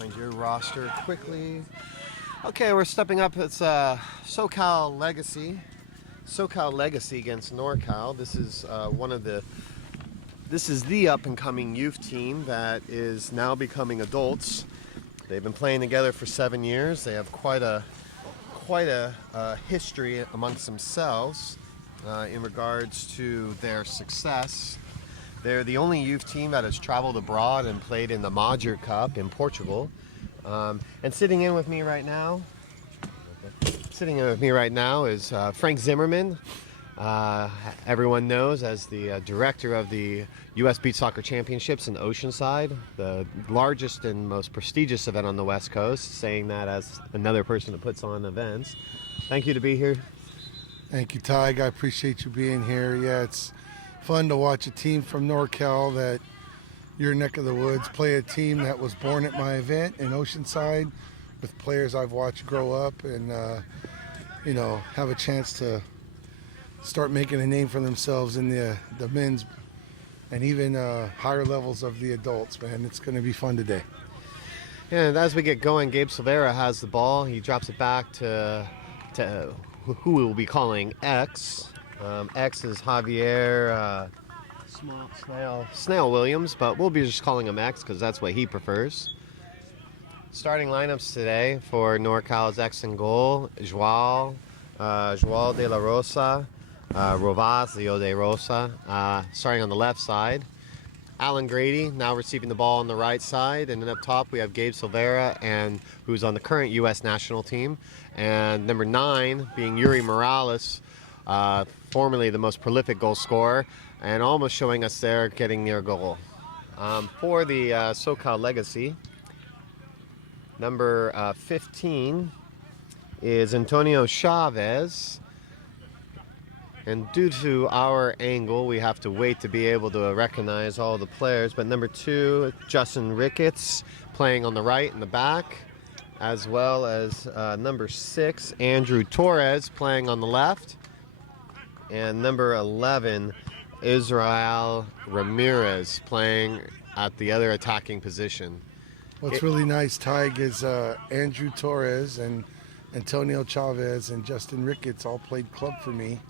Find your roster quickly. Okay, we're stepping up. It's SoCal Legacy. SoCal Legacy against NorCal. This is the up-and-coming youth team that is now becoming adults. They've been playing together for 7 years. They have quite a history amongst themselves in regards to their success. They're the only youth team that has traveled abroad and played in the Major Cup in Portugal. And sitting in with me right now is Frank Zimmerman. Everyone knows as the director of the U.S. Beach Soccer Championships in Oceanside, the largest and most prestigious event on the West Coast, saying that as another person that puts on events. Thank you to be here. Thank you, Tig. I appreciate you being here. Yeah, it's fun to watch a team from NorCal, that your neck of the woods, play a team that was born at my event in Oceanside with players I've watched grow up and, have a chance to start making a name for themselves in the men's and even higher levels of the adults, man. It's going to be fun today. And as we get going, Gabe Silveira has the ball. He drops it back to who we will be calling X. X is Javier Snail Williams, but we'll be just calling him X because that's what he prefers. Starting lineups today for NorCal is X in goal, Joao de la Rosa, Rovazio de Rosa. Starting on the left side, Alan Grady now receiving the ball on the right side, and then up top we have Gabe Silveira, and who's on the current U.S. national team, and number 9 being Yuri Morales, formerly the most prolific goal scorer, and almost showing us there getting near goal. For the SoCal Legacy, number 15 is Antonio Chavez. And due to our angle, we have to wait to be able to recognize all the players. But number 2, Justin Ricketts, playing on the right in the back, as well as number 6, Andrew Torres, playing on the left. And number 11, Israel Ramirez, playing at the other attacking position. What's really nice, Tig, is Andrew Torres and Antonio Chavez and Justin Ricketts all played club for me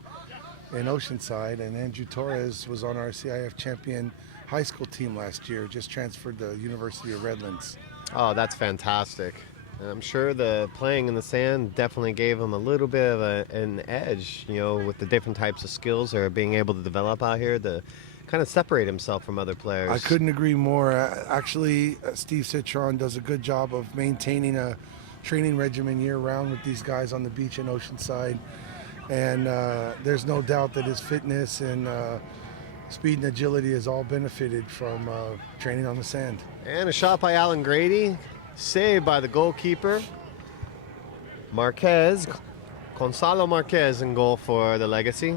in Oceanside, and Andrew Torres was on our CIF champion high school team last year, just transferred to University of Redlands. Oh, that's fantastic. I'm sure the playing in the sand definitely gave him a little bit of an edge, with the different types of skills they're being able to develop out here to kind of separate himself from other players. I couldn't agree more. Actually, Steve Citron does a good job of maintaining a training regimen year-round with these guys on the beach in Oceanside. And there's no doubt that his fitness and speed and agility has all benefited from training on the sand. And a shot by Alan Grady, saved by the goalkeeper. Gonzalo Marquez in goal for the Legacy.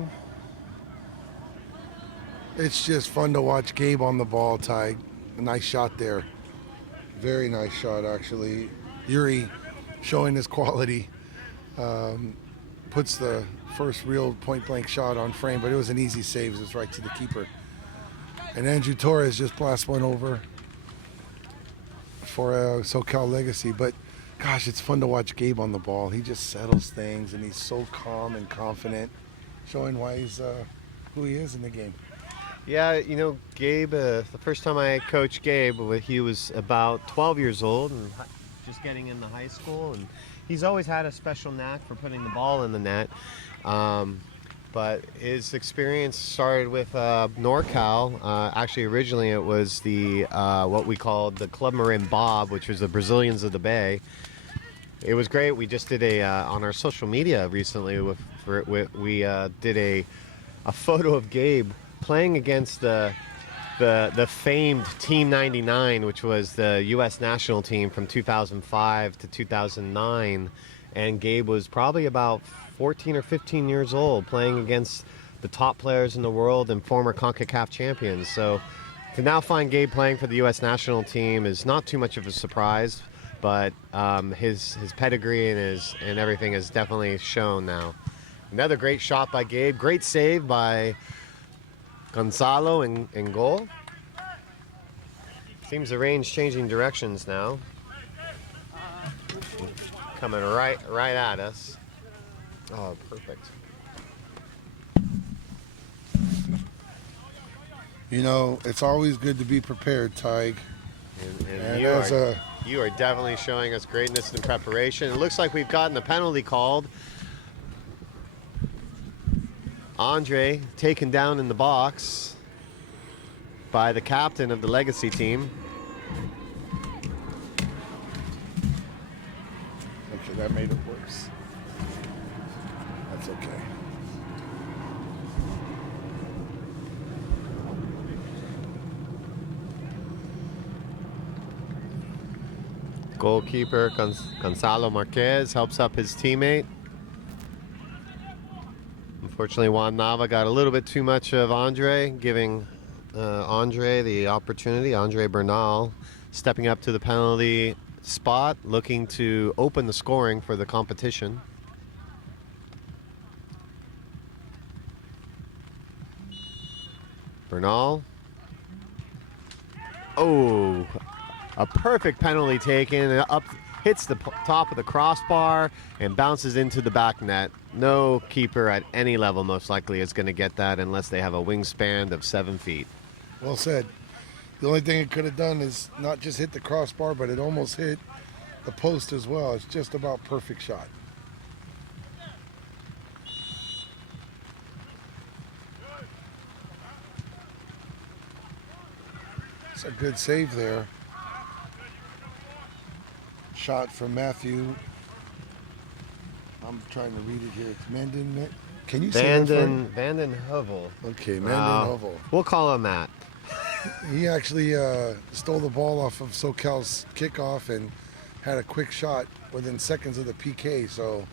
It's just fun to watch Gabe on the ball, Ty. A nice shot there. Very nice shot, actually. Yuri showing his quality. Puts the first real point-blank shot on frame, but it was an easy save. It was right to the keeper. And Andrew Torres just blasts one over for SoCal Legacy. But, gosh, it's fun to watch Gabe on the ball. He just settles things, and he's so calm and confident, showing why he's who he is in the game. Yeah, Gabe, the first time I coached Gabe, he was about 12 years old and just getting into high school, and he's always had a special knack for putting the ball in the net. But his experience started with NorCal. Actually, originally it was the what we called the Club Marin Bob, which was the Brazilians of the Bay. It was great. We just did on our social media recently. We did a photo of Gabe playing against the famed Team 99, which was the U.S. national team from 2005 to 2009. And Gabe was probably about 14 or 15 years old, playing against the top players in the world and former CONCACAF champions. So to now find Gabe playing for the U.S. national team is not too much of a surprise, but his pedigree and everything is definitely shown now. Another great shot by Gabe. Great save by Gonzalo in goal. Seems the rain's changing directions now. coming right at us. Oh, perfect. You know, it's always good to be prepared, Tig. And you are definitely showing us greatness in preparation. It looks like we've gotten a penalty called. Andre taken down in the box by the captain of the Legacy team. Okay, that made it worse. That's okay. Goalkeeper Gonzalo Marquez helps up his teammate. Unfortunately, Juan Nava got a little bit too much of Andre, giving Andre the opportunity. Andre Bernal stepping up to the penalty spot, looking to open the scoring for the competition. Bernal. Oh, a perfect penalty taken. Up, hits the top of the crossbar and bounces into the back net. No keeper at any level most likely is going to get that unless they have a wingspan of 7 feet. Well said. The only thing it could have done is not just hit the crossbar, but it almost hit the post as well. It's just about perfect shot. It's a good save there. Shot from Matthew. I'm trying to read it here. It's Manden. Can you say that? Vanden Heuvel. Okay, Manden Heuvel. We'll call him that. He actually stole the ball off of SoCal's kickoff and had a quick shot within seconds of the PK. So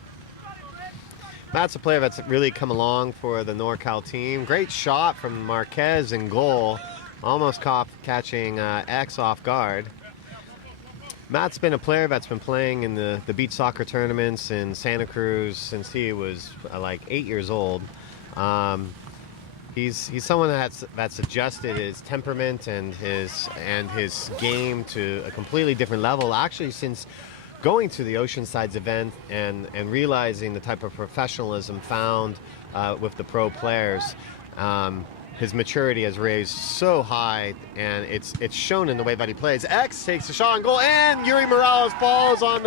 Matt's a player that's really come along for the NorCal team. Great shot from Marquez in goal. Almost catching X off guard. Matt's been a player that's been playing in the beach soccer tournaments in Santa Cruz since he was like 8 years old. He's someone that's adjusted his temperament and his game to a completely different level. Actually, since going to the Oceanside's event and realizing the type of professionalism found with the pro players. His maturity has raised so high, and it's shown in the way that he plays. X takes a shot on goal, and Yuri Morales falls on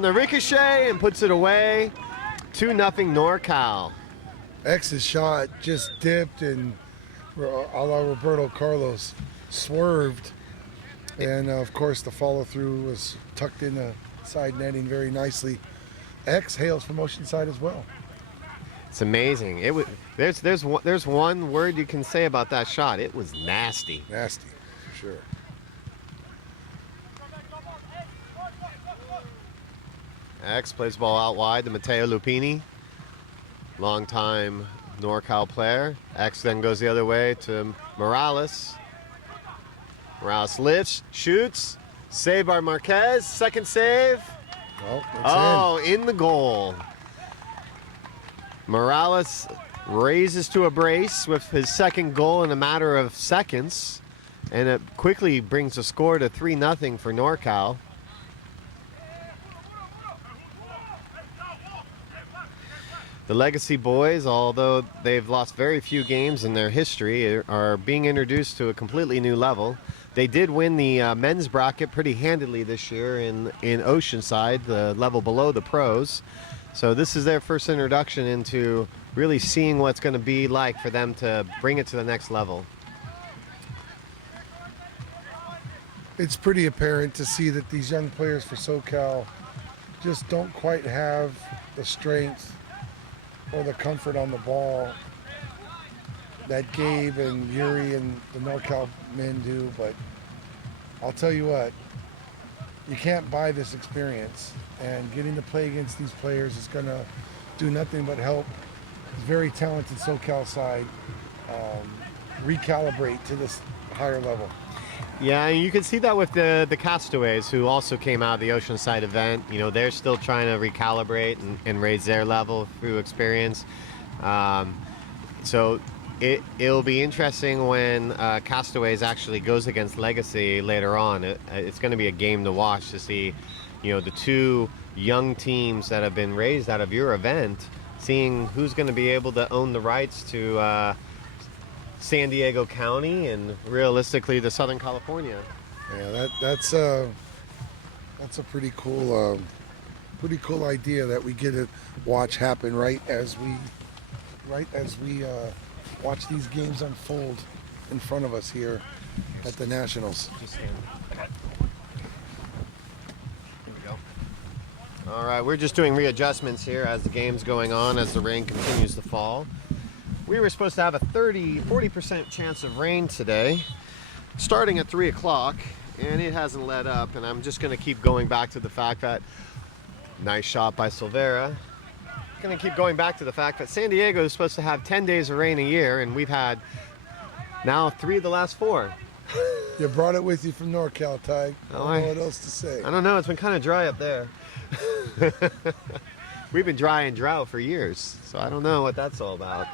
the ricochet and puts it away. 2-0 NorCal. X's shot just dipped and a la Roberto Carlos swerved, and of course the follow through was tucked in the side netting very nicely. X hails from Oceanside as well. It's amazing. There's one word you can say about that shot. It was nasty. Nasty, for sure. X plays the ball out wide to Matteo Lupini, longtime NorCal player. X then goes the other way to Morales. Morales lifts, shoots, saved by Marquez. Second save. Oh, in the goal. Morales raises to a brace with his second goal in a matter of seconds, and it quickly brings the score to 3-0 for NorCal. The Legacy boys, although they've lost very few games in their history, are being introduced to a completely new level. They did win the men's bracket pretty handily this year in Oceanside, the level below the pros. So this is their first introduction into really seeing what it's going to be like for them to bring it to the next level. It's pretty apparent to see that these young players for SoCal just don't quite have the strength or the comfort on the ball that Gabe and Yuri and the NorCal men do. But I'll tell you what, you can't buy this experience, and getting to play against these players is going to do nothing but help this very talented SoCal side recalibrate to this higher level. Yeah, you can see that with the Castaways, who also came out of the Oceanside event. You know, they're still trying to recalibrate and raise their level through experience. So it'll be interesting when Castaways actually goes against Legacy later on. It's going to be a game to watch to see, you know, the two young teams that have been raised out of your event, seeing who's going to be able to own the rights to San Diego County and realistically to Southern California. Yeah, that's a pretty cool idea that we get to watch happen right as we watch these games unfold in front of us here at the Nationals. Just stand. Okay. Here we go. All right, we're just doing readjustments here as the game's going on, as the rain continues to fall. We were supposed to have a 40% chance of rain today, starting at 3 o'clock, and it hasn't let up. And I'm just going to keep going back to the fact that, nice shot by Silvera. Going to keep going back to the fact that San Diego is supposed to have 10 days of rain a year, and we've had now 3 of the last 4. You brought it with you from NorCal, Ty. I don't know what else to say. I don't know. It's been kind of dry up there. We've been dry and drought for years, so I don't know what that's all about.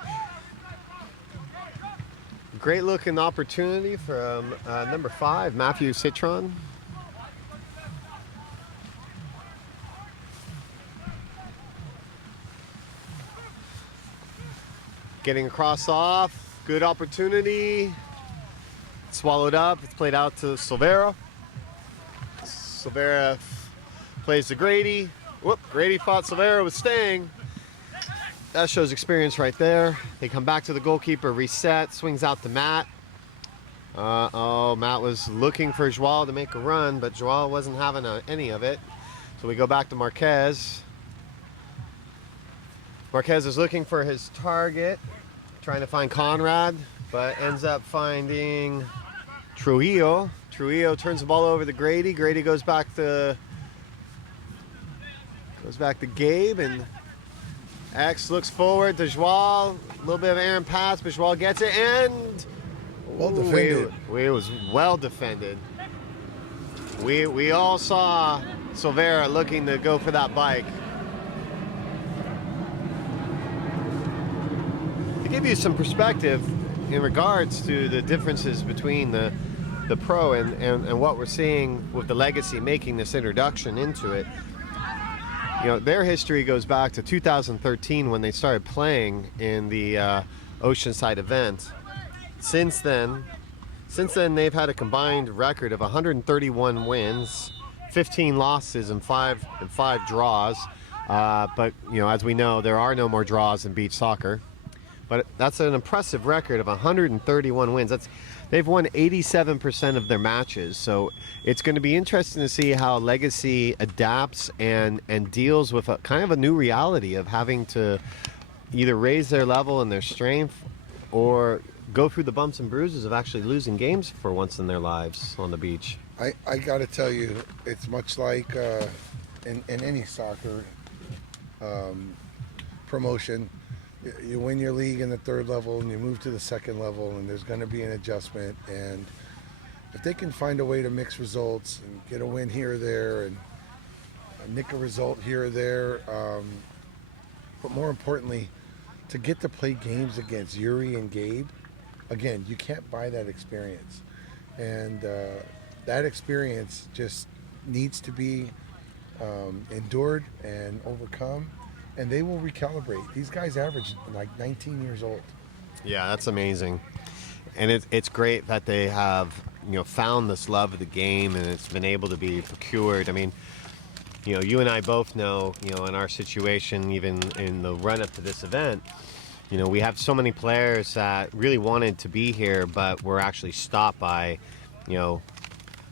Great looking opportunity from number 5, Matthew Citron. Getting across off, good opportunity. Swallowed up, it's played out to Silvera. Silvera plays to Grady. Whoop, Grady thought Silvera was staying. That shows experience right there. They come back to the goalkeeper, reset, swings out to Matt. Matt was looking for Joao to make a run, but Joao wasn't having any of it. So we go back to Marquez. Marquez is looking for his target, trying to find Conrad, but ends up finding Trujillo. Trujillo turns the ball over to Grady. Grady goes back to Gabe, and X looks forward to Joao. A little bit of errant pass, but Joao gets it, and well defended. It was well defended. We all saw Silvera looking to go for that bike. To give you some perspective in regards to the differences between the pro and what we're seeing with the Legacy making this introduction into it, you know, their history goes back to 2013 when they started playing in the Oceanside event. Since then they've had a combined record of 131 wins, 15 losses, and five draws. But you know, as we know, there are no more draws in beach soccer. But that's an impressive record of 131 wins. They've won 87% of their matches. So it's going to be interesting to see how Legacy adapts and deals with a kind of a new reality of having to either raise their level and their strength or go through the bumps and bruises of actually losing games for once in their lives on the beach. I got to tell you, it's much like in any soccer promotion. You win your league in the 3rd level and you move to the 2nd level, and there's going to be an adjustment. And if they can find a way to mix results and get a win here or there and nick a result here or there, but more importantly, to get to play games against Yuri and Gabe, again, you can't buy that experience. And that experience just needs to be endured and overcome. And they will recalibrate. These guys average like 19 years old. Yeah, that's amazing. And it's great that they have, you know, found this love of the game and it's been able to be procured. I mean, you know, you and I both know, you know, in our situation, even in the run-up to this event, you know, we have so many players that really wanted to be here, but were actually stopped by, you know,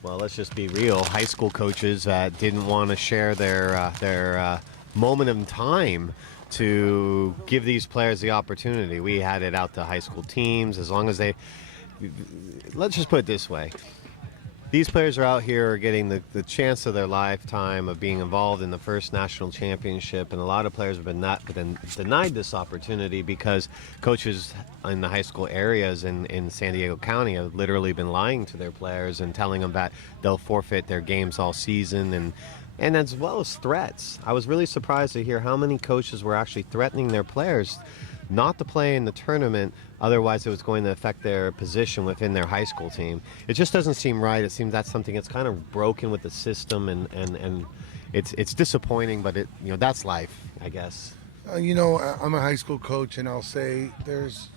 well, let's just be real, high school coaches that didn't want to share their moment in time to give these players the opportunity. We had it out to high school teams. As long as let's just put it this way, these players are out here getting the chance of their lifetime of being involved in the first national championship, and a lot of players have been denied this opportunity because coaches in the high school areas in San Diego County have literally been lying to their players and telling them that they'll forfeit their games all season, and as well as threats. I was really surprised to hear how many coaches were actually threatening their players not to play in the tournament, otherwise it was going to affect their position within their high school team. It just doesn't seem right. It seems that's something that's kind of broken with the system, and it's disappointing, but that's life, I guess. I'm a high school coach, and I'll say there's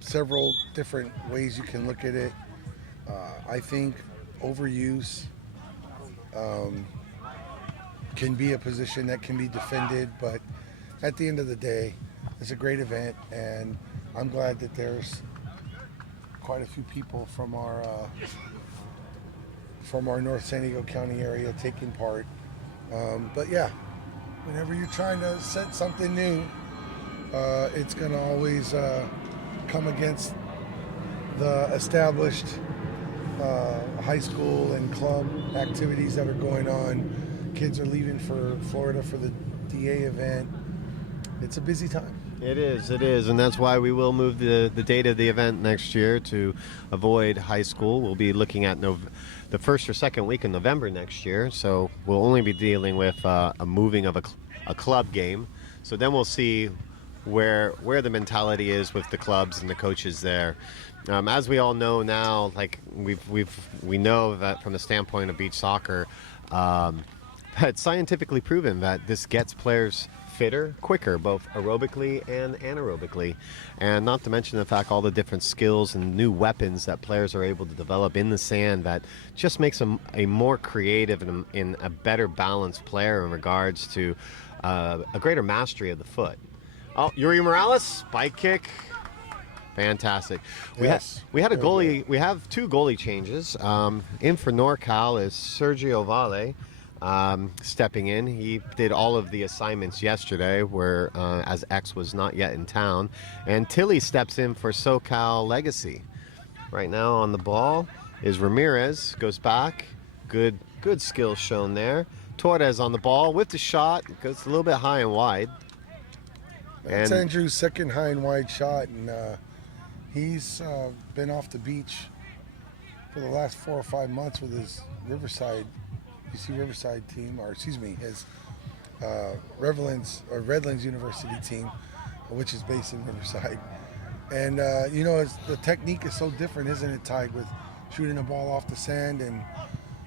several different ways you can look at it. I think overuse can be a position that can be defended, but at the end of the day, it's a great event, and I'm glad that there's quite a few people from our North San Diego County area taking part. But yeah, whenever you're trying to set something new, it's going to always come against the established high school and club activities that are going on. Kids are leaving for Florida for the DA event. It's a busy time. It is, and that's why we will move the date of the event next year to avoid high school. We'll be looking at the first or second week in November next year, so we'll only be dealing with a moving of a club game. So then we'll see where the mentality is with the clubs and the coaches there. As we all know now, like we know that from the standpoint of beach soccer, it's scientifically proven that this gets players fitter quicker, both aerobically and anaerobically, and not to mention the fact all the different skills and new weapons that players are able to develop in the sand that just makes them a more creative and a better balanced player in regards to a greater mastery of the foot. Oh, Yuri Morales, spike kick. Fantastic. Yes. We had a goalie. We have two goalie changes. In for NorCal is Sergio Valle. Stepping in. He did all of the assignments yesterday where as X was not yet in town, and Tilly steps in for SO CAL Legacy. Right now on the ball is Ramirez, goes back, good skills shown there. Torres on the ball with the shot, goes a little bit high and wide. That's Andrew's second high and wide shot, and he's been off the beach for the last 4 or 5 months with his Riverside team, or excuse me, his Redlands University team, which is based in Riverside. And the technique is so different, isn't it, Tig, with shooting a ball off the sand and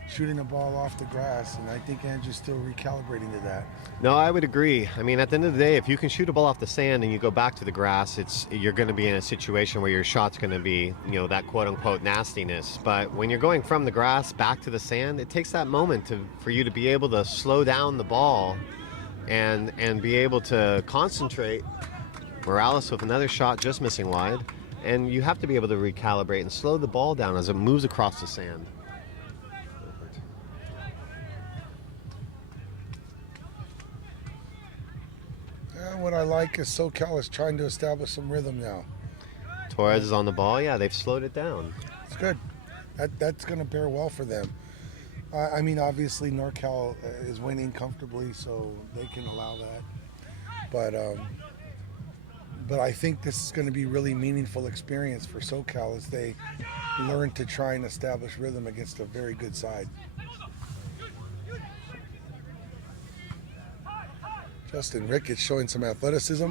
shooting a ball off the grass, and I think Andrew's still recalibrating to that. No, I would agree. I mean, at the end of the day, if you can shoot a ball off the sand and you go back to the grass, you're going to be in a situation where your shot's going to be, that quote-unquote nastiness. But when you're going from the grass back to the sand, it takes that moment for you to be able to slow down the ball and be able to concentrate. Morales with another shot just missing wide, and you have to be able to recalibrate and slow the ball down as it moves across the sand. What I like is SoCal is trying to establish some rhythm now. Torres is on the ball. Yeah, they've slowed it down. It's good. That's going to bear well for them. I mean, obviously NorCal is winning comfortably, so they can allow that. But I think this is going to be really meaningful experience for SoCal as they learn to try and establish rhythm against a very good side. Justin Ricketts showing some athleticism,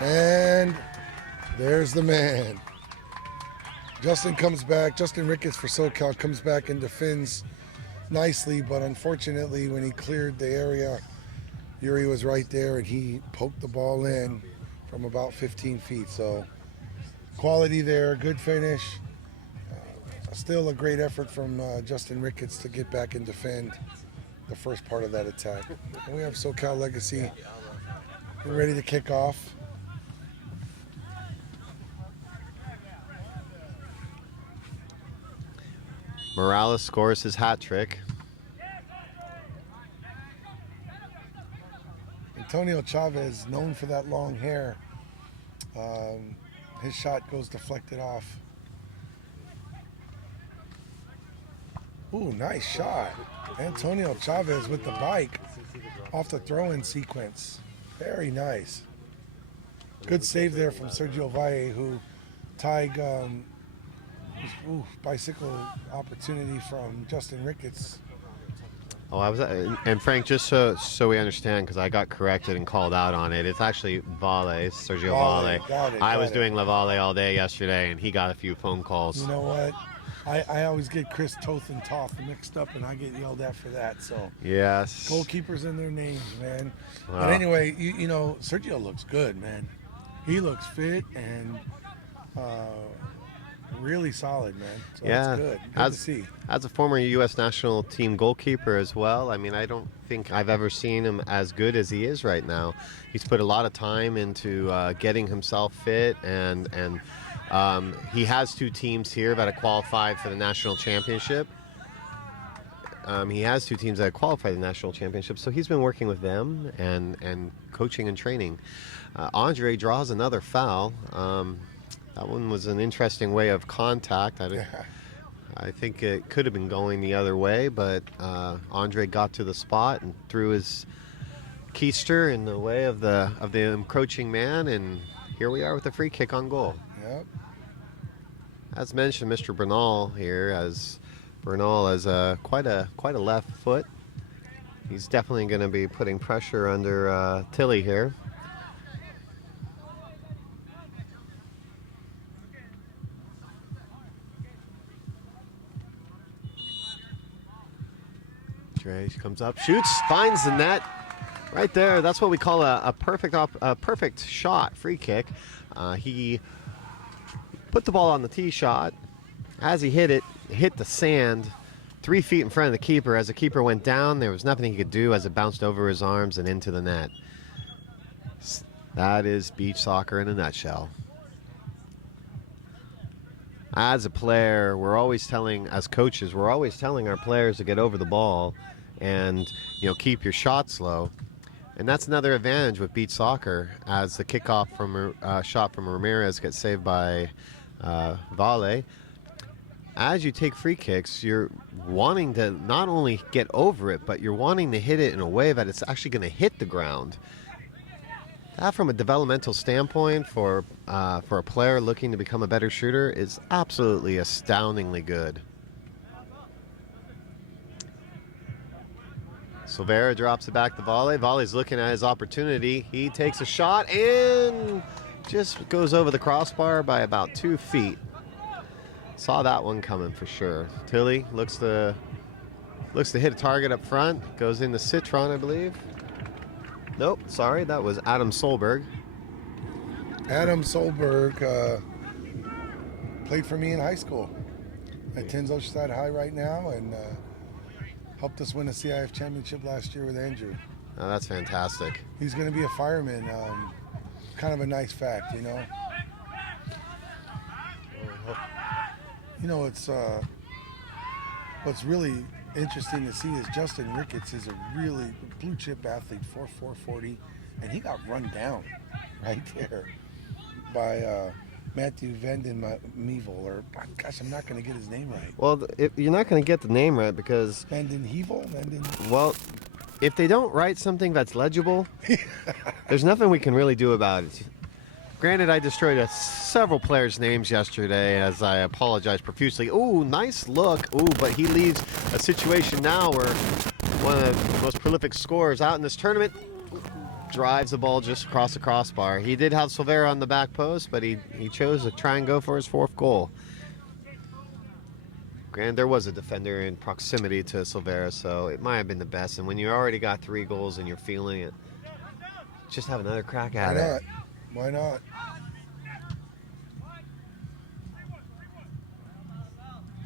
and there's the man. Justin Ricketts for SoCal comes back and defends nicely, but unfortunately when he cleared the area, Yuri was right there and he poked the ball in from about 15 feet. So quality there, good finish. Still a great effort from Justin Ricketts to get back and defend the first part of that attack. And we have SO CAL Legacy ready to kick off. Morales scores his hat trick. Antonio Chavez, known for that long hair, his shot goes deflected off. Ooh, nice shot. Antonio Chavez with the bike off the throw-in sequence. Very nice. Good save there from Sergio Valle, who Tig, bicycle opportunity from Justin Ricketts. Oh, and Frank, just so we understand, because I got corrected and called out on it, it's actually Valle, Sergio Valle. Got it, I was doing La Valle all day yesterday, and he got a few phone calls. You know what? I always get Chris Toth and Toth mixed up, and I get yelled at for that. So Yes. goalkeepers in their names, man. Wow. But anyway, you know, Sergio looks good, man. He looks fit and really solid, man. So Yeah, that's good. Good to see. as a former U.S. national team goalkeeper as well, I mean, I don't think I've ever seen him as good as he is right now. He's put a lot of time into getting himself fit, and he has 2 teams here that have qualified for the national championship. He has 2 teams that have qualified the national championship, so he's been working with them and coaching and training. Andre draws another foul. That one was an interesting way of contact. I think it could have been going the other way, but Andre got to the spot and threw his keister in the way of the encroaching man, and here we are with a free kick on goal. Yep. As mentioned, Mr. Bernal here, as Bernal has quite a left foot. He's definitely going to be putting pressure under Tilly here. Dre comes up, shoots, finds the net. Right there, that's what we call a perfect shot, free kick. He put the ball on the tee shot. As he hit the sand 3 feet in front of the keeper. As the keeper went down, there was nothing he could do as it bounced over his arms and into the net. That is beach soccer in a nutshell. As a player, as coaches, we're always telling our players to get over the ball and, you know, keep your shots low. And that's another advantage with beach soccer, as the kickoff from shot from Ramirez gets saved by Vale. As you take free kicks, you're wanting to not only get over it, but you're wanting to hit it in a way that it's actually going to hit the ground. That, from a developmental standpoint, for a player looking to become a better shooter, is absolutely astoundingly good. Silvera drops it back to Vale. Vale's looking at his opportunity. He takes a shot and just goes over the crossbar by about 2 feet. Saw that one coming for sure. Tilly looks to hit a target up front. Goes into Citron, I believe. Nope, sorry, that was Adam Solberg. Adam Solberg played for me in high school. Attends Oceanside High right now, and helped us win the CIF championship last year with Andrew. Oh, that's fantastic. He's going to be a fireman. Kind of a nice fact, you know. You know, it's what's really interesting to see is Justin Ricketts is a really blue chip athlete, 4'4", 40, and he got run down right there by Matthew Vanden Mevel, or gosh, I'm not going to get his name right. Well, you're not going to get the name right because Vanden Hevel? Well, if they don't write something that's legible, there's nothing we can really do about it. Granted, I destroyed several players' names yesterday, as I apologize profusely. Ooh, nice look. Ooh, but he leaves a situation now where one of the most prolific scorers out in this tournament drives the ball just across the crossbar. He did have Silvera on the back post, but he chose to try and go for his 4th goal. Granted, there was a defender in proximity to Silvera, so it might have been the best. And when you already got 3 goals and you're feeling it, just have another crack at it. Why not?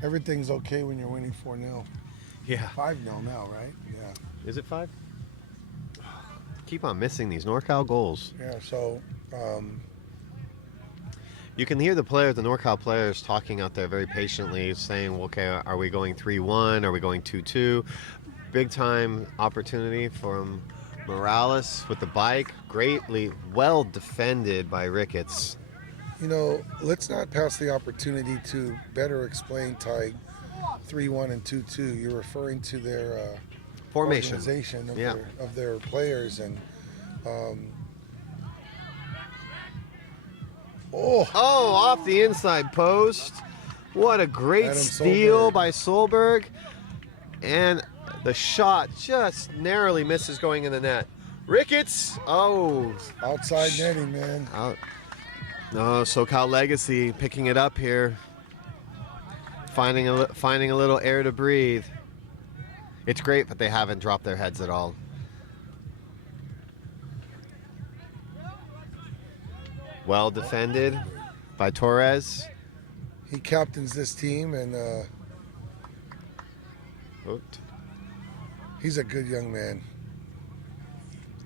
Everything's okay when you're winning 4-0. Yeah. 5-0 now, right? Yeah. Is it 5? Keep on missing these NorCal goals. Yeah, so you can hear the NorCal players talking out there very patiently, saying, well, okay, are we going 3-1? Are we going 2-2? Big time opportunity from Morales with the bike, greatly well defended by Ricketts. You know, let's not pass the opportunity to better explain Tig 3-1 and 2-2. You're referring to their formation organization of their players, and off the inside post. What a great Adam steal Solberg. by Solberg, and the shot just narrowly misses going in the net. Ricketts, outside netting, man. Out. No, SoCal Legacy picking it up here. finding a little air to breathe. It's great, but they haven't dropped their heads at all. Well defended by Torres. He captains this team, and he's a good young man.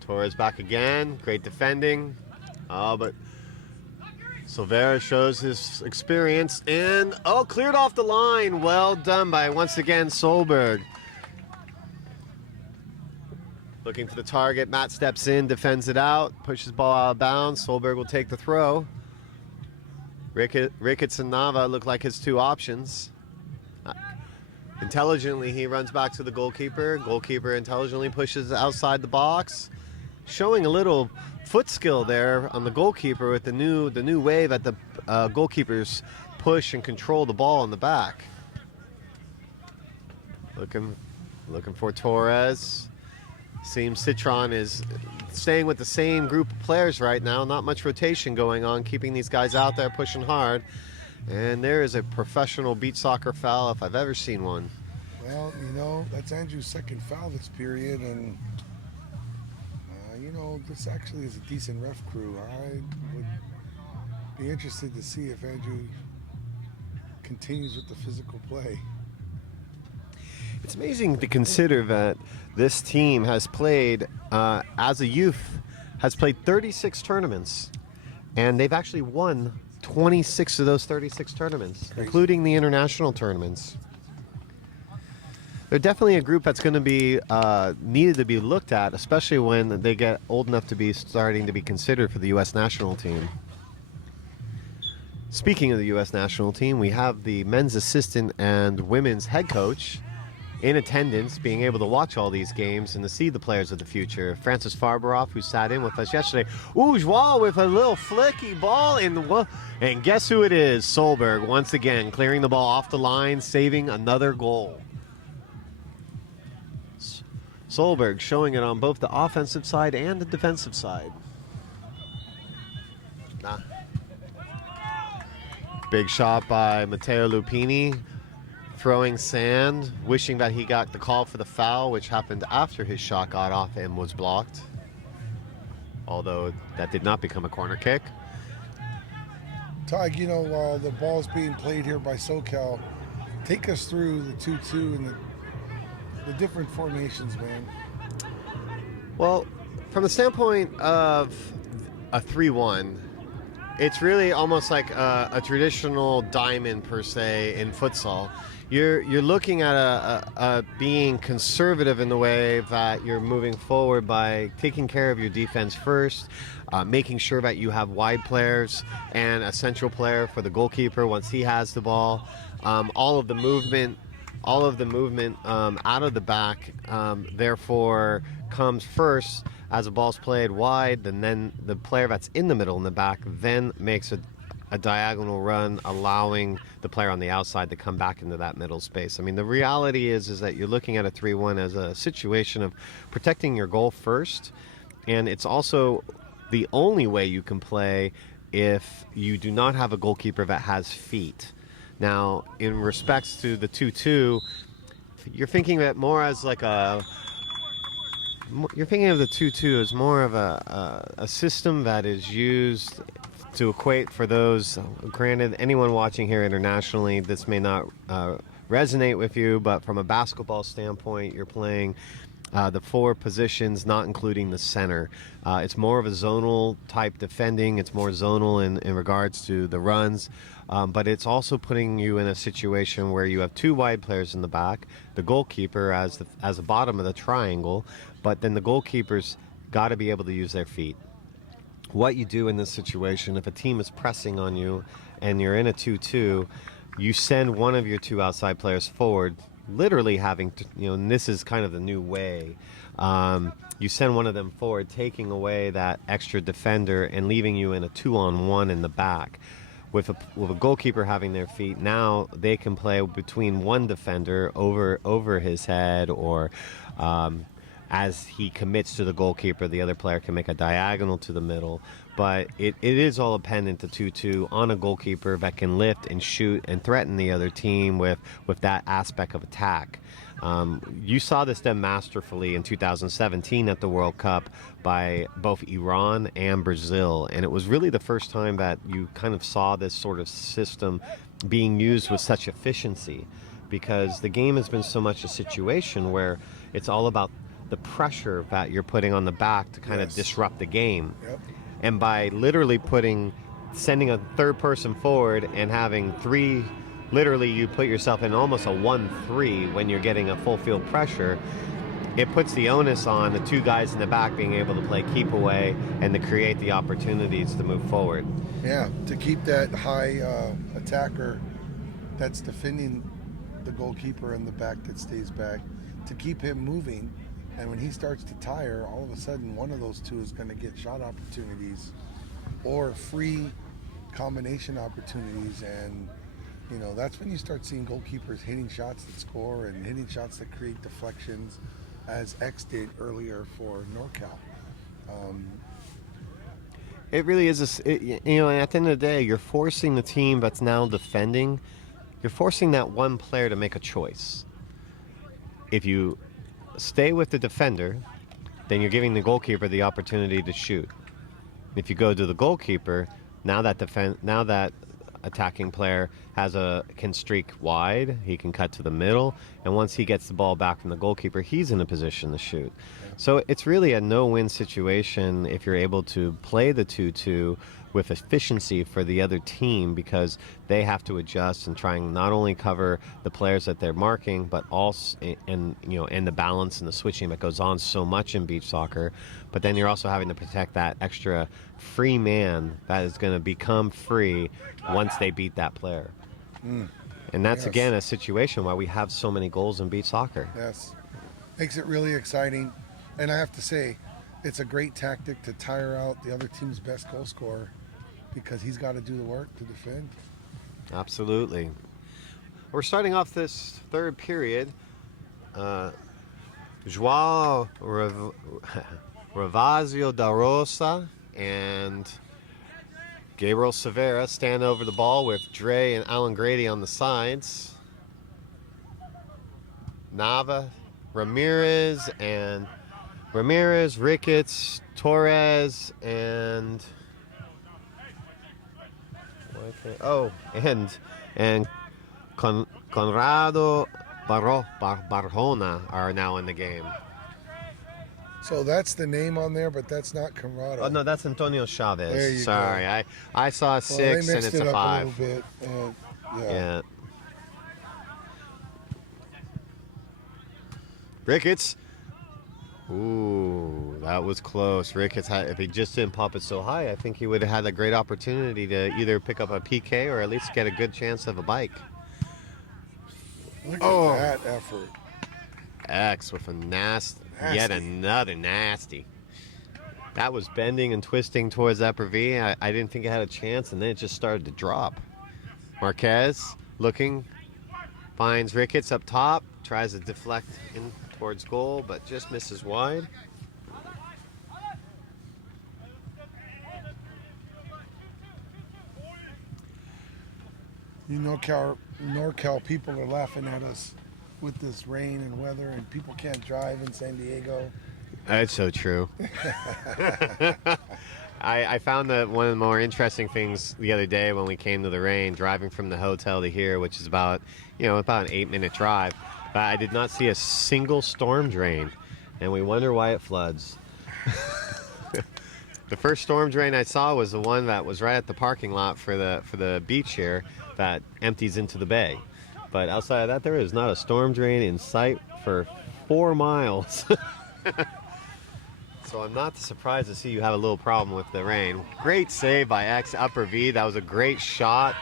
Torres back again. Great defending. But Silvera shows his experience. And, cleared off the line. Well done by, once again, Solberg. Looking for the target. Matt steps in, defends it out, pushes ball out of bounds. Solberg will take the throw. Ricketts and Nava look like his two options. Intelligently, he runs back to the goalkeeper. Goalkeeper intelligently pushes outside the box. Showing a little foot skill there on the goalkeeper with the new wave at the goalkeeper's push and control the ball in the back. Looking for Torres. Seems Citron is staying with the same group of players right now. Not much rotation going on, keeping these guys out there pushing hard. And there is a professional beach soccer foul if I've ever seen one. Well, that's Andrew's second foul this period, and this actually is a decent ref crew. I would be interested to see if Andrew continues with the physical play. It's amazing to consider that this team has played, as a youth, has played 36 tournaments, and they've actually won 26 of those 36 tournaments, including the international tournaments. They're definitely a group that's going to be needed to be looked at, especially when they get old enough to be starting to be considered for the U.S. national team. Speaking of the U.S. national team, we have the men's assistant and women's head coach in attendance, being able to watch all these games and to see the players of the future. Francis Farberoff, who sat in with us yesterday. Joao with a little flicky ball and guess who it is? Solberg once again clearing the ball off the line, saving another goal. Solberg showing it on both the offensive side and the defensive side. Big shot by Matteo Lupini. Throwing sand, wishing that he got the call for the foul, which happened after his shot got off and was blocked. Although that did not become a corner kick. Tig, while the ball's being played here by SoCal, take us through the 2-2 and the different formations, man. Well, from the standpoint of a 3-1, it's really almost like a traditional diamond per se in futsal. You're looking at a being conservative in the way that you're moving forward by taking care of your defense first, making sure that you have wide players and a central player for the goalkeeper once he has the ball. All of the movement out of the back, therefore, comes first as a ball's played wide, and then the player that's in the middle in the back then makes a diagonal run, allowing the player on the outside to come back into that middle space. I mean, the reality is that you're looking at a 3-1 as a situation of protecting your goal first, and it's also the only way you can play if you do not have a goalkeeper that has feet. Now, in respects to the 2-2, you're thinking of it more as like you're thinking of the 2-2 as more of a system that is used to equate for those. Granted, anyone watching here internationally, this may not resonate with you, but from a basketball standpoint, you're playing the four positions, not including the center. It's more of a zonal type defending. It's more zonal in regards to the runs, but it's also putting you in a situation where you have two wide players in the back, the goalkeeper as the bottom of the triangle, but then the goalkeeper's got to be able to use their feet. What you do in this situation, if a team is pressing on you and you're in a 2-2, you send one of your two outside players forward, literally having to, and this is kind of the new way. You send one of them forward, taking away that extra defender and leaving you in a 2-on-1 in the back. With a goalkeeper having their feet, now they can play between one defender over his head, or as he commits to the goalkeeper, the other player can make a diagonal to the middle. But it is all dependent to 2-2 on a goalkeeper that can lift and shoot and threaten the other team with that aspect of attack. You saw this done masterfully in 2017 at the World Cup by both Iran and Brazil. And it was really the first time that you kind of saw this sort of system being used with such efficiency, because the game has been so much a situation where it's all about the pressure that you're putting on the back to kind of disrupt the game. Yep. And by literally sending a third person forward and having three, literally you put yourself in almost a 1-3 when you're getting a full field pressure. It puts the onus on the two guys in the back being able to play keep away and to create the opportunities to move forward. Yeah, to keep that high attacker that's defending the goalkeeper in the back that stays back, to keep him moving. And when he starts to tire, all of a sudden one of those two is going to get shot opportunities or free combination opportunities. And, you know, that's when you start seeing goalkeepers hitting shots that score and hitting shots that create deflections, as X did earlier for NORCAL. It really is, you know, and at the end of the day, you're forcing the team that's now defending, you're forcing that one player to make a choice. If you stay with the defender, then you're giving the goalkeeper the opportunity to shoot. If you go to the goalkeeper, now that attacking player can streak wide, he can cut to the middle, and once he gets the ball back from the goalkeeper, he's in a position to shoot. So it's really a no-win situation if you're able to play the 2-2 with efficiency for the other team, because they have to adjust and try and not only cover the players that they're marking, but also and the balance and the switching that goes on so much in beach soccer. But then you're also having to protect that extra free man that is going to become free once they beat that player. And that's again a situation why we have so many goals in beach soccer. Yes, makes it really exciting. And I have to say, it's a great tactic to tire out the other team's best goal scorer, because he's got to do the work to defend. Absolutely. We're starting off this third period. João Ravazio da Rosa and Gabriel Severa stand over the ball with Dre and Alan Grady on the sides. Nava, Ramirez, Ricketts, Torres, and Conrado Barjona are now in the game. So that's the name on there, but that's not Conrado. Oh no, that's Antonio Chavez. There you Sorry, go. I saw a 6 and it's a 5. A little bit. Yeah. Ricketts. Ooh, that was close. Ricketts, if he just didn't pop it so high, I think he would have had a great opportunity to either pick up a PK or at least get a good chance of a bike. Look at that effort. X with a yet another nasty. That was bending and twisting towards upper V. I didn't think it had a chance, and then it just started to drop. Marquez looking, finds Ricketts up top, tries to deflect in towards goal, but just misses wide. You know, NorCal people are laughing at us with this rain and weather, and people can't drive in San Diego. That's so true. I found that one of the more interesting things the other day when we came to the rain, driving from the hotel to here, which is about an 8-minute drive, but I did not see a single storm drain, and we wonder why it floods. The first storm drain I saw was the one that was right at the parking lot for the beach here that empties into the bay. But outside of that, there is not a storm drain in sight for 4 miles. So I'm not surprised to see you have a little problem with the rain. Great save by X upper V. That was a great shot.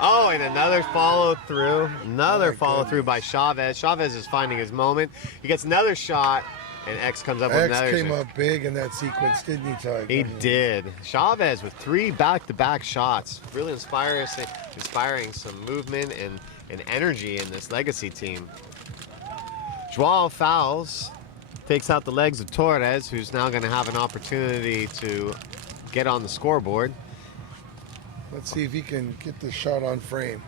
Oh, and another follow through. Another follow through by Chavez. Chavez is finding his moment. He gets another shot, and X comes up with another shot. X came up big in that sequence, didn't he, Ty? He did. Chavez with 3 back-to-back shots. Really inspiring some movement and energy in this legacy team. Joao fouls. Takes out the legs of Torres, who's now going to have an opportunity to get on the scoreboard. Let's see if he can get this shot on frame.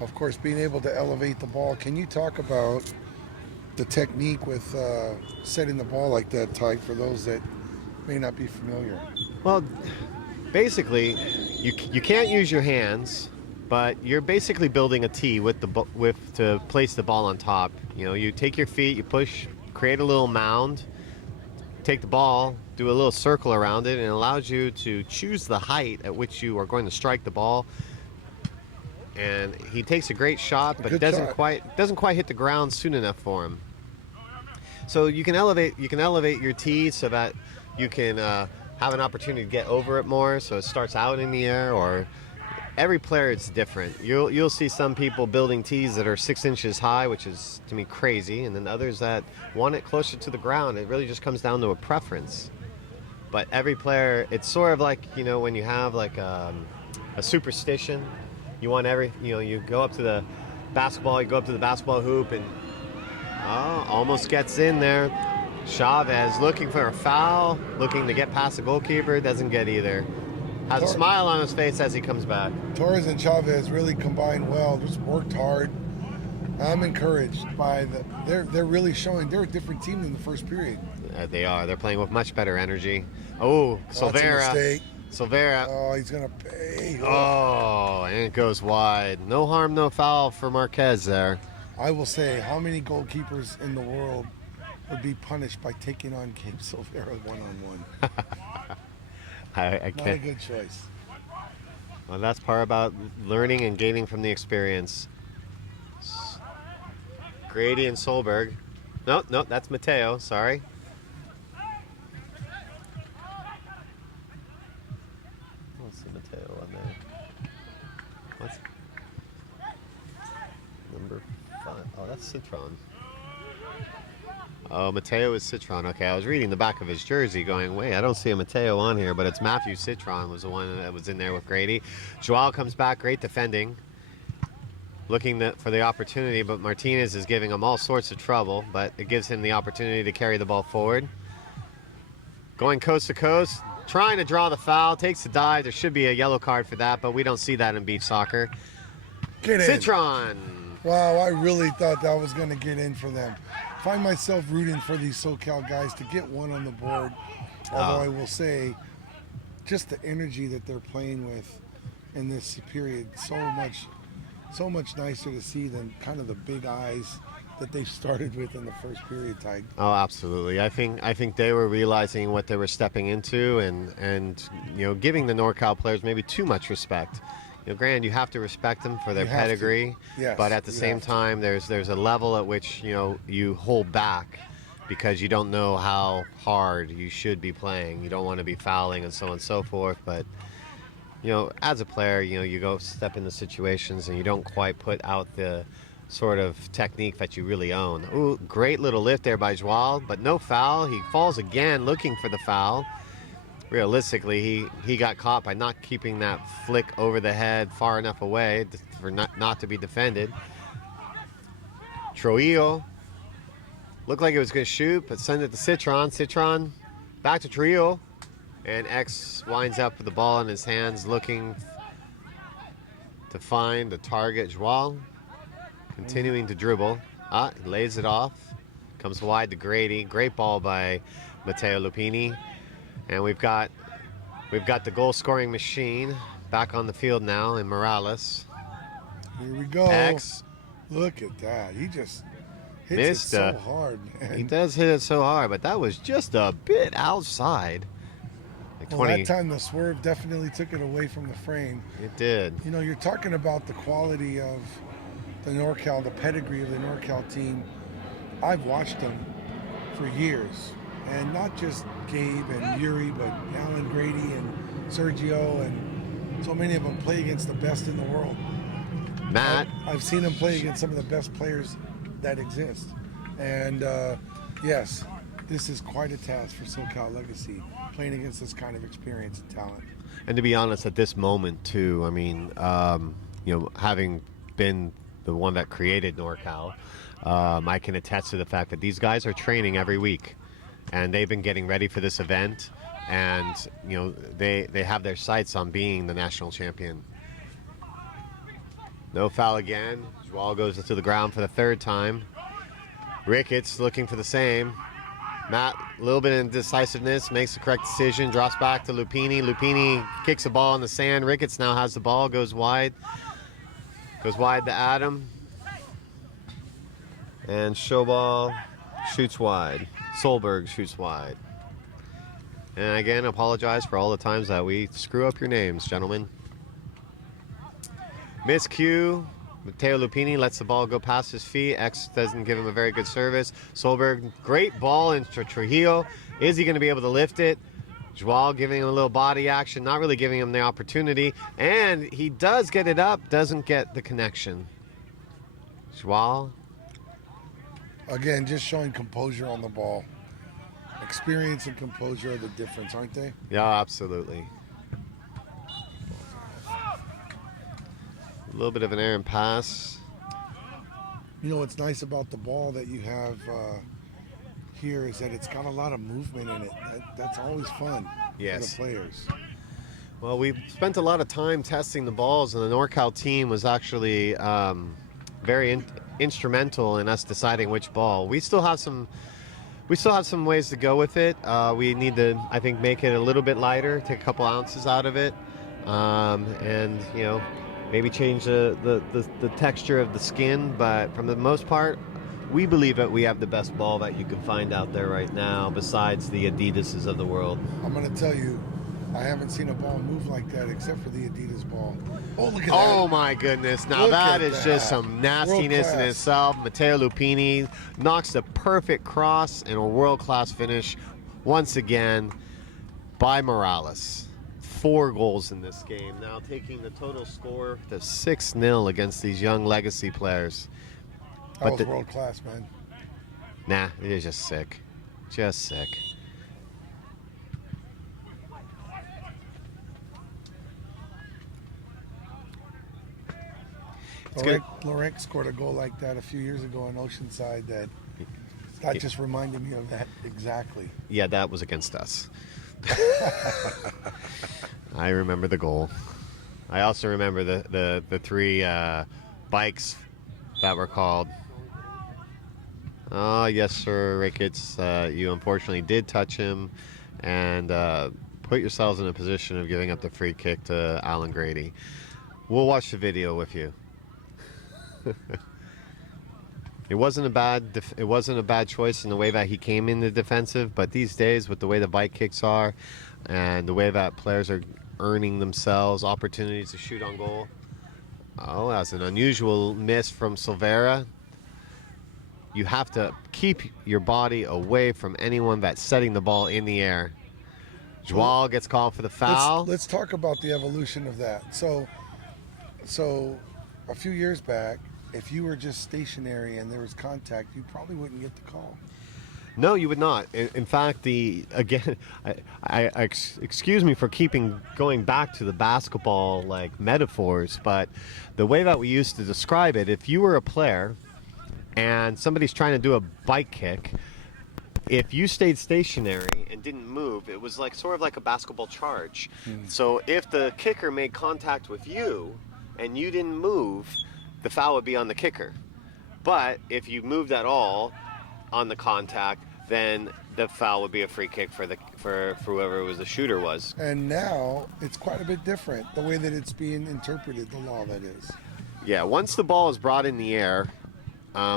Of course, being able to elevate the ball. Can you talk about the technique with setting the ball like that, Ty, for those that may not be familiar? Well, basically, you can't use your hands, but you're basically building a tee with to place the ball on top. You know, you take your feet, you push, create a little mound, take the ball, do a little circle around it, and it allows you to choose the height at which you are going to strike the ball. And he takes a great shot, but doesn't quite hit the ground soon enough for him. So you can elevate your tee so that you can have an opportunity to get over it more. So it starts out in the air, or every player it's different. You'll see some people building tees that are 6 inches high, which is to me crazy, and then others that want it closer to the ground. It really just comes down to a preference. But every player, it's sort of like, you know, when you have like a superstition. You want you go up to the basketball, you go up to the basketball hoop, and almost gets in there. Chavez looking for a foul, looking to get past the goalkeeper, doesn't get either. Has a smile on his face as he comes back. Torres and Chavez really combined well, just worked hard. I'm encouraged by they're really showing they're a different team than the first period. They are. They're playing with much better energy. Oh, Silvera. Silvera. Oh, he's going to pay. Oh, and it goes wide. No harm, no foul for Marquez there. I will say, how many goalkeepers in the world would be punished by taking on Gabe Silvera one-on-one? I Not can't. a good choice. Well, that's part about learning and gaining from the experience. Grady and Solberg. No, that's Mateo. Sorry. Mateo on there. What's number 5? Oh, that's Citron. Oh, Mateo is Citron. Okay, I was reading the back of his jersey going, wait, I don't see a Mateo on here, but it's Matthew Citron was the one that was in there with Grady. Joao comes back, great defending. Looking for the opportunity, but Martinez is giving him all sorts of trouble, but it gives him the opportunity to carry the ball forward. Going coast to coast. Trying to draw the foul, takes the dive. There should be a yellow card for that, but we don't see that in beach soccer. Get in. Citron. Wow, I really thought that was going to get in for them. Find myself rooting for these SoCal guys to get one on the board. Although I will say, just the energy that they're playing with in this period, so much nicer to see than kind of the big eyes that they started with in the first period, Ty. Oh, absolutely. I think they were realizing what they were stepping into, and you know, giving the NorCal players maybe too much respect. You know, granted, you have to respect them for their pedigree, yes, but at the same time, there's a level at which, you know, you hold back because you don't know how hard you should be playing. You don't want to be fouling and so on and so forth. But you know, as a player, you know, you go step into situations and you don't quite put out the sort of technique that you really own. Ooh, great little lift there by Joao, but no foul. He falls again looking for the foul. Realistically, he got caught by not keeping that flick over the head far enough away for not to be defended. Trujillo looked like it was going to shoot, but send it to Citron. Citron back to Trujillo, and X winds up with the ball in his hands, looking to find the target. Joao continuing to dribble. He lays it off. Comes wide to Grady. Great ball by Matteo Lupini. And we've got the goal-scoring machine back on the field now in Morales. Here we go. X. Look at that. He just hits it so hard, man. He does hit it so hard, but that was just a bit outside. Like 20. Well, that time the swerve definitely took it away from the frame. It did. You know, you're talking about the quality of the NorCal, the pedigree of the NorCal team. I've watched them for years. And not just Gabe and Yuri, but Alan Grady and Sergio, and so many of them play against the best in the world. Matt. I've seen them play against some of the best players that exist. And yes, this is quite a task for SoCal Legacy, playing against this kind of experience and talent. And to be honest, at this moment too, I mean, you know, having been the one that created NorCal, I can attest to the fact that these guys are training every week, and they've been getting ready for this event, and they have their sights on being the national champion. No foul again. Joao goes to the ground for the third time. Ricketts looking for the same. Matt, a little bit of indecisiveness, makes the correct decision, drops back to Lupini. Lupini kicks the ball in the sand. Ricketts now has the ball, goes wide. Goes wide to Adam. And Showball shoots wide. Solberg shoots wide. And again, apologize for all the times that we screw up your names, gentlemen. Miscue. Matteo Lupini lets the ball go past his feet. X doesn't give him a very good service. Solberg, great ball into Trujillo. Is he going to be able to lift it? Joao giving him a little body action, not really giving him the opportunity. And he does get it up, doesn't get the connection. Joao. Again, just showing composure on the ball. Experience and composure are the difference, aren't they? Yeah, absolutely. A little bit of an errant pass. You know what's nice about the ball that you have here is that it's got a lot of movement in it. That's always fun for the players. Well, we spent a lot of time testing the balls, and the NorCal team was actually very instrumental in us deciding which ball. We still have some ways to go with it. We need to, I think, make it a little bit lighter, take a couple ounces out of it, and maybe change the texture of the skin. But from the most part, we believe that we have the best ball that you can find out there right now, besides the Adidases of the world. I'm going to tell you, I haven't seen a ball move like that except for the Adidas ball. Oh, look at that. Oh, my goodness. Now that is just some nastiness in itself. Matteo Lupini knocks the perfect cross and a world-class finish once again by Morales. 4 goals in this game, now taking the total score to 6-0 against these young legacy players. That was world class, man. Nah, it is just sick. Just sick. Laurent scored a goal like that a few years ago in Oceanside that just reminded me of that exactly. Yeah, that was against us. I remember the goal. I also remember the 3 bikes that were called. Oh, yes, sir, Ricketts. You unfortunately did touch him and put yourselves in a position of giving up the free kick to Alan Grady. We'll watch the video with you. It wasn't a bad choice in the way that he came in the defensive, but these days with the way the bike kicks are and the way that players are earning themselves opportunities to shoot on goal. Oh, that's an unusual miss from Silvera. You have to keep your body away from anyone that's setting the ball in the air. Joao gets called for the foul. Let's talk about the evolution of that. So a few years back, if you were just stationary and there was contact, you probably wouldn't get the call. No, you would not. In fact, excuse me for going back to the basketball metaphors, but the way that we used to describe it, if you were a player and somebody's trying to do a bike kick, if you stayed stationary and didn't move, it was sort of like a basketball charge. So if the kicker made contact with you and you didn't move, the foul would be on the kicker. But if you moved at all on the contact, then the foul would be a free kick for whoever the shooter was. And now it's quite a bit different, the way that it's being interpreted, the law that is. Yeah, once the ball is brought in the air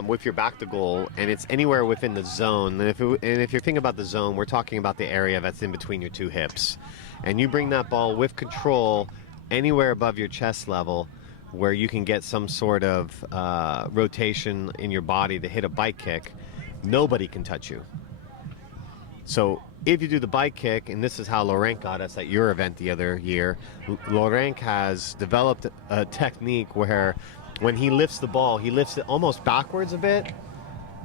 with your back to goal, and it's anywhere within the zone, and if you're thinking about the zone, we're talking about the area that's in between your 2 hips. And you bring that ball with control anywhere above your chest level, where you can get some sort of rotation in your body to hit a bike kick, nobody can touch you. So if you do the bike kick, and this is how Laurent got us at your event the other year, Laurent has developed a technique where when he lifts the ball, he lifts it almost backwards a bit.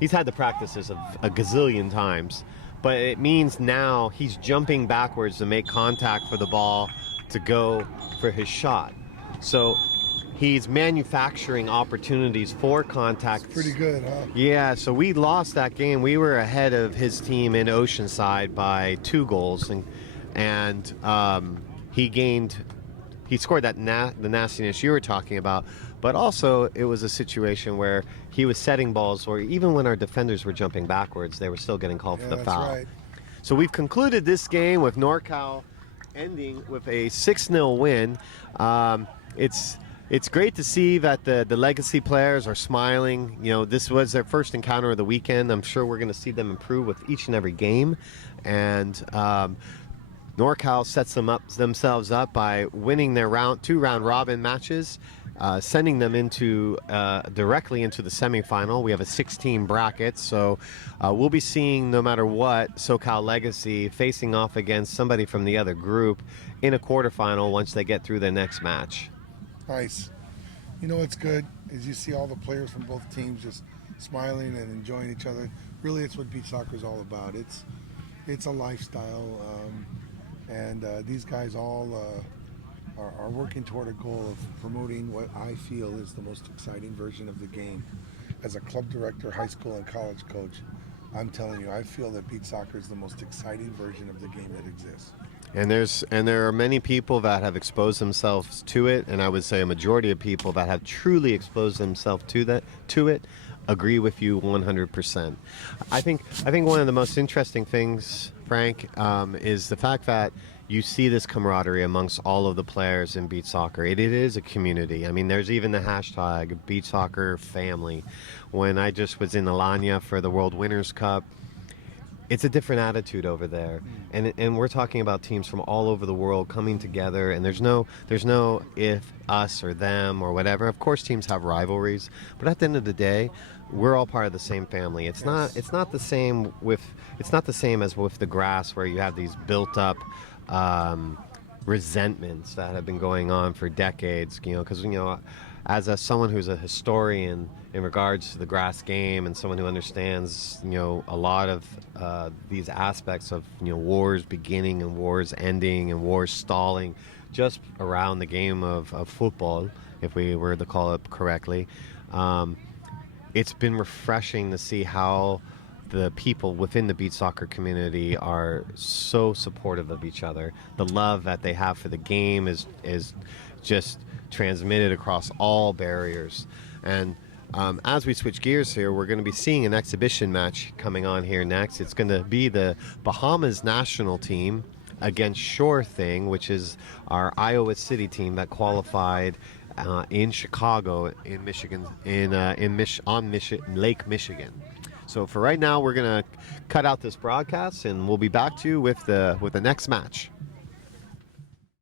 He's had the practices of a gazillion times, but it means now he's jumping backwards to make contact for the ball to go for his shot. So he's manufacturing opportunities for contact. Pretty good, huh? Yeah, so we lost that game. We were ahead of his team in Oceanside by 2 goals, and he scored the nastiness you were talking about. But also, it was a situation where he was setting balls where even when our defenders were jumping backwards, they were still getting called for the foul. Right. So we've concluded this game with NorCal ending with a 6-0 win. It's great to see that the legacy players are smiling. You know, this was their first encounter of the weekend. I'm sure we're going to see them improve with each and every game. And NorCal sets themselves up by winning their 2 round robin matches, sending them directly into the semifinal. We have a 16 bracket, so we'll be seeing, no matter what, SoCal Legacy facing off against somebody from the other group in a quarterfinal once they get through the next match. Nice. You know what's good is you see all the players from both teams just smiling and enjoying each other. Really, it's what beach soccer is all about. It's a lifestyle, and these guys all are working toward a goal of promoting what I feel is the most exciting version of the game. As a club director, high school and college coach, I'm telling you, I feel that beach soccer is the most exciting version of the game that exists. And there are many people that have exposed themselves to it, and I would say a majority of people that have truly exposed themselves to it agree with you 100%. I think one of the most interesting things, Frank, is the fact that you see this camaraderie amongst all of the players in beach soccer. It is a community. I mean, there's even the hashtag beach soccer family. When I just was in Alanya for the World Winners Cup, it's a different attitude over there, and we're talking about teams from all over the world coming together, and there's no if, us, or them, or whatever. Of course, teams have rivalries, but at the end of the day, we're all part of the same family. It's not the same as with the grass, where you have these built up resentments that have been going on for decades. You know, because as someone who's a historian in regards to the grass game, and someone who understands, a lot of these aspects of, wars beginning and wars ending and wars stalling just around the game of football, if we were to call it correctly, it's been refreshing to see how the people within the beach soccer community are so supportive of each other. The love that they have for the game is just transmitted across all barriers. And as we switch gears here, we're going to be seeing an exhibition match coming on here next. It's going to be the Bahamas national team against Sure Thing, which is our Iowa City team that qualified in Chicago, in Michigan, on Lake Michigan. So for right now, we're going to cut out this broadcast, and we'll be back to you with the next match.